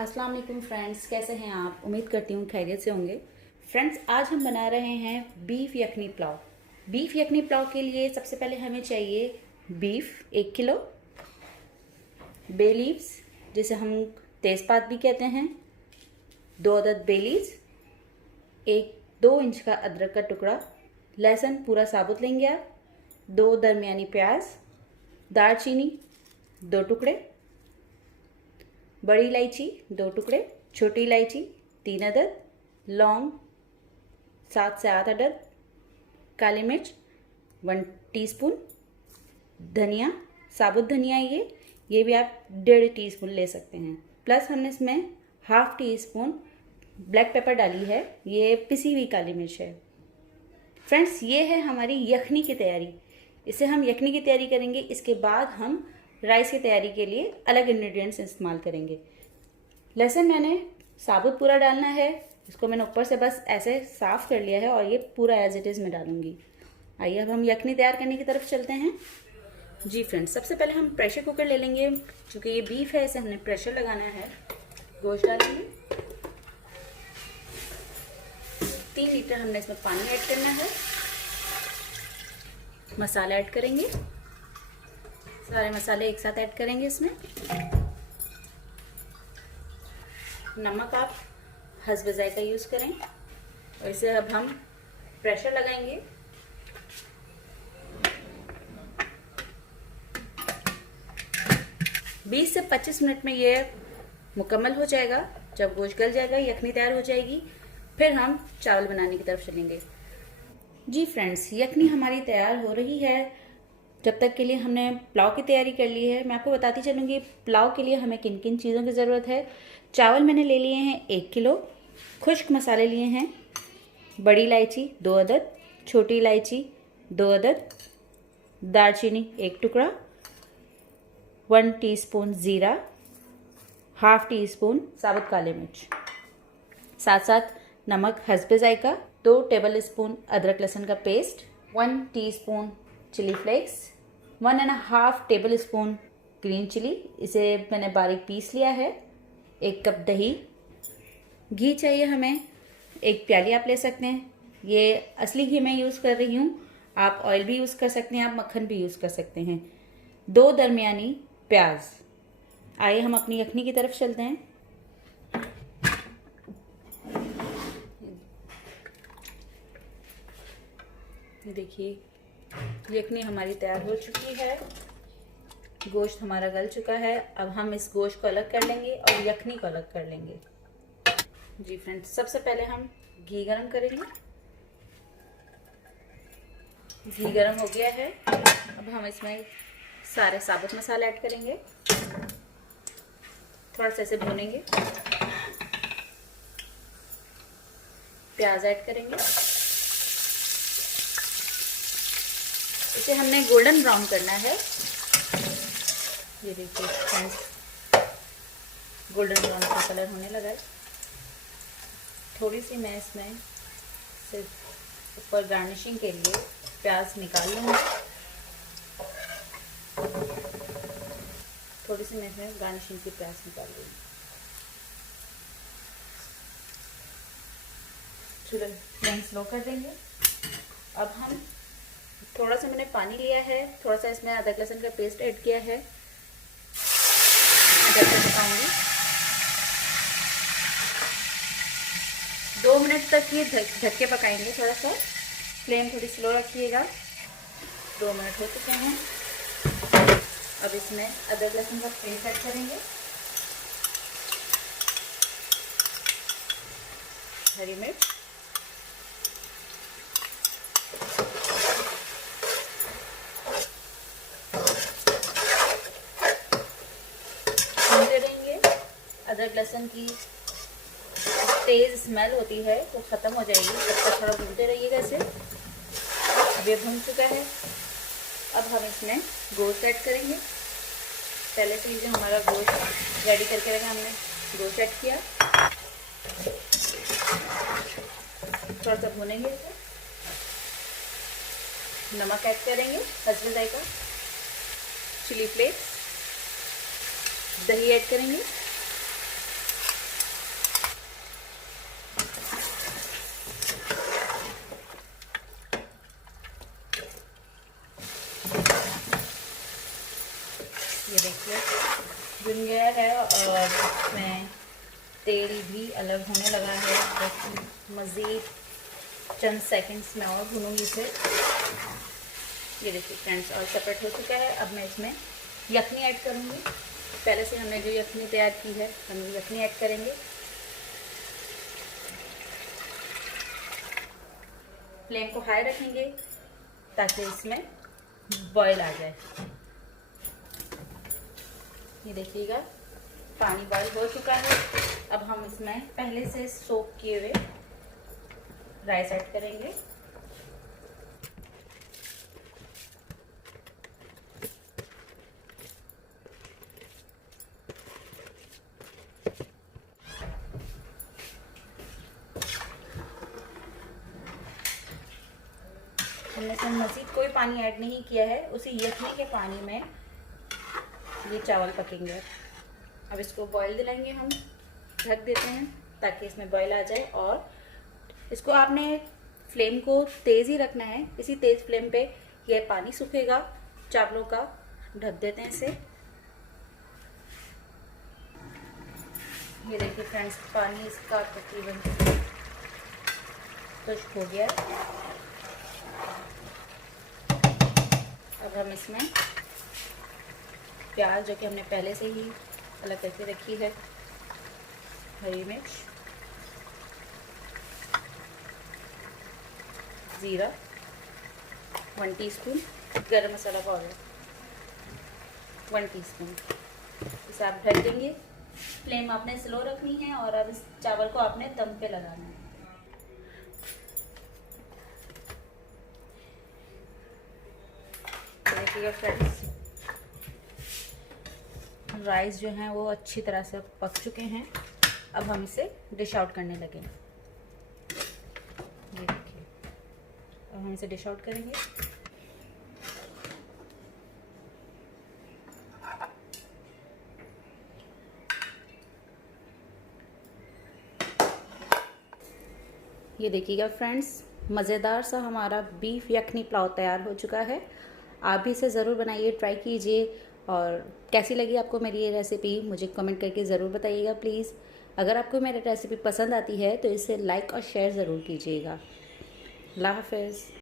अस्सलाम वालेकुम फ्रेंड्स, कैसे हैं आप? उम्मीद करती हूँ खैरियत से होंगे। फ्रेंड्स, आज हम बना रहे हैं बीफ यखनी पुलाव। बीफ यखनी पुलाव के लिए सबसे पहले हमें चाहिए बीफ 1 किलो, बे लीव्स जिसे हम तेज़पात भी कहते हैं, 2 अदद बे लीव्स, 1-2 इंच का अदरक का टुकड़ा, लहसुन पूरा साबुत लेंगे आप, 2 दरमियानी प्याज, दालचीनी 2 टुकड़े, बड़ी इलायची 2 टुकड़े, छोटी इलायची 3 अदद, लौंग 7 से 8 अदद, काली मिर्च 1 टीस्पून, धनिया साबुत धनिया ये भी आप 1.5 टीस्पून ले सकते हैं। प्लस हमने इसमें 1/2 टीस्पून ब्लैक पेपर डाली है, ये पिसी हुई काली मिर्च है। फ्रेंड्स, ये है हमारी यखनी की तैयारी। इसे हम यखनी की तैयारी करेंगे, इसके बाद हम राइस की तैयारी के लिए अलग इंग्रेडिएंट्स इस्तेमाल करेंगे। लहसुन मैंने साबुत पूरा डालना है, इसको मैंने ऊपर से बस ऐसे साफ़ कर लिया है और ये पूरा एज इट इज़ में डालूंगी। आइए अब हम यखनी तैयार करने की तरफ चलते हैं। जी फ्रेंड्स, सबसे पहले हम प्रेशर कुकर ले लेंगे। क्योंकि ये बीफ है, इसे हमने प्रेशर लगाना है। गोश्त डालेंगे, 3 लीटर हमने इसमें पानी ऐड करना है। मसाला ऐड करेंगे, सारे मसाले एक साथ ऐड करेंगे इसमें। नमक आप हस्ब जायका यूज़ करें और इसे अब हम प्रेशर लगाएंगे। बीस से 25 मिनट में ये मुकम्मल हो जाएगा। जब गोश्त गल जाएगा, यखनी तैयार हो जाएगी, फिर हम चावल बनाने की तरफ चलेंगे। जी फ्रेंड्स, यखनी हमारी तैयार हो रही है। जब तक के लिए हमने पुलाव की तैयारी कर ली है। मैं आपको बताती चलूँगी पुलाव के लिए हमें किन किन चीज़ों की ज़रूरत है। चावल मैंने ले लिए हैं 1 किलो, खुश्क मसाले लिए हैं, बड़ी इलायची 2 अदद, छोटी इलायची 2 अदद, दालचीनी 1 टुकड़ा, 1 टीस्पून ज़ीरा, 1/2 टीस्पून साबुत काली मिर्च, साथ साथ नमक हस्ब जायका, 2 टेबल स्पून अदरक लहसुन का paste, 1 teaspoon chilli flakes, 1.5 tablespoon green chilli, इसे मैंने बारीक पीस लिया है, 1 कप दही, घी चाहिए हमें 1 प्याली आप ले सकते हैं। ये असली घी मैं यूज़ कर रही हूँ, आप ऑयल भी यूज़ कर सकते हैं, आप मक्खन भी यूज़ कर सकते हैं। 2 दरमियानी प्याज। आइए हम अपनी यखनी की तरफ चलते हैं। देखिए, यखनी हमारी तैयार हो चुकी है, गोश्त हमारा गल चुका है। अब हम इस गोश्त को अलग कर लेंगे और यखनी को अलग कर लेंगे। जी फ्रेंड्स, सबसे पहले हम घी गरम करेंगे। घी गरम हो गया है, अब हम इसमें सारे साबुत मसाले ऐड करेंगे, थोड़ा सा इसे भूनेंगे। प्याज ऐड करेंगे, इसे हमने गोल्डन ब्राउन करना है। ये देखिए फ्रेंड्स, गोल्डन ब्राउन का कलर होने लगा है। थोड़ी सी मैं इसमें सिर्फ ऊपर गार्निशिंग के लिए प्याज निकाल लूँगी। थोड़ी सी मैं इसमें गार्निशिंग की प्याज निकाल लूँगी। चलो फ्लेम स्लो कर देंगे। अब हम थोड़ा सा मैंने पानी लिया है, थोड़ा सा इसमें अदरक लहसुन का पेस्ट ऐड किया है। ढक के पकाऊंगी 2 मिनट तक। ये ढक के पकाएंगे, थोड़ा सा फ्लेम थोड़ी स्लो रखिएगा। 2 मिनट हो चुके हैं। अब इसमें अदरक लहसुन का पेस्ट ऐड करेंगे, हरी मिर्च, अदरक लहसुन की तेज़ स्मेल होती है वो ख़त्म हो जाएगी, तब तक थोड़ा भूनते रहिएगा इसे। अब ये भून चुका है। अब हम इसमें गोश्त ऐड करेंगे। पहले से जो हमारा गोश्त रेडी करके रखा, हमने गोश्त ऐड किया, थोड़ा सा भूनेंगे इसे। नमक ऐड करेंगे हस्ब जायका, चिली फ्लेक्स, दही ऐड करेंगे, और इसमें तेल भी अलग होने लगा है। बस मज़ीद चंद सेकंड्स में और भूनूंगी इसे। ये देखिए फ्रेंड्स, और सेपरेट हो चुका है। अब मैं इसमें यखनी ऐड करूँगी। पहले से हमने जो यखनी तैयार की है, हम यखनी ऐड करेंगे। फ्लेम को हाई रखेंगे ताकि इसमें बॉयल आ जाए। ये देखिएगा पानी बॉयल हो चुका है। अब हम इसमें पहले से सोक किए हुए राइस ऐड करेंगे। हमने इसमें मज़ीद कोई पानी ऐड नहीं किया है, उसी यखनी के पानी में ये चावल पकेंगे। अब इसको बॉयल दिलाएंगे, हम ढक देते हैं ताकि इसमें बॉयल आ जाए। और इसको आपने फ्लेम को तेज़ ही रखना है, इसी तेज़ फ्लेम पे ये पानी सूखेगा चावलों का। ढक देते हैं इसे। ये देखिए फ्रेंड्स, पानी इसका तकरीबन खुश्क हो गया। अब हम इसमें प्याज, जो कि हमने पहले से ही अलग करके रखी है, हरी मिर्च, ज़ीरा, 1 टीस्पून, गरम मसाला पाउडर 1 टीस्पून, इसे आप ढक देंगे। फ्लेम आपने स्लो रखनी है और अब इस चावल को आपने दम पे लगाना है। देखिएगा फ्रेंड्स, राइस जो हैं वो अच्छी तरह से पक चुके हैं। अब हम इसे डिश आउट करने लगे। ये देखिए, अब हम इसे डिश आउट करेंगे। ये देखिएगा फ्रेंड्स, मज़ेदार सा हमारा बीफ यखनी पुलाव तैयार हो चुका है। आप भी इसे ज़रूर बनाइए, ट्राई कीजिए। और कैसी लगी आपको मेरी ये रेसिपी, मुझे कमेंट करके ज़रूर बताइएगा प्लीज़। अगर आपको मेरी रेसिपी पसंद आती है तो इसे लाइक और शेयर ज़रूर कीजिएगा। अल्लाह हाफ़िज़।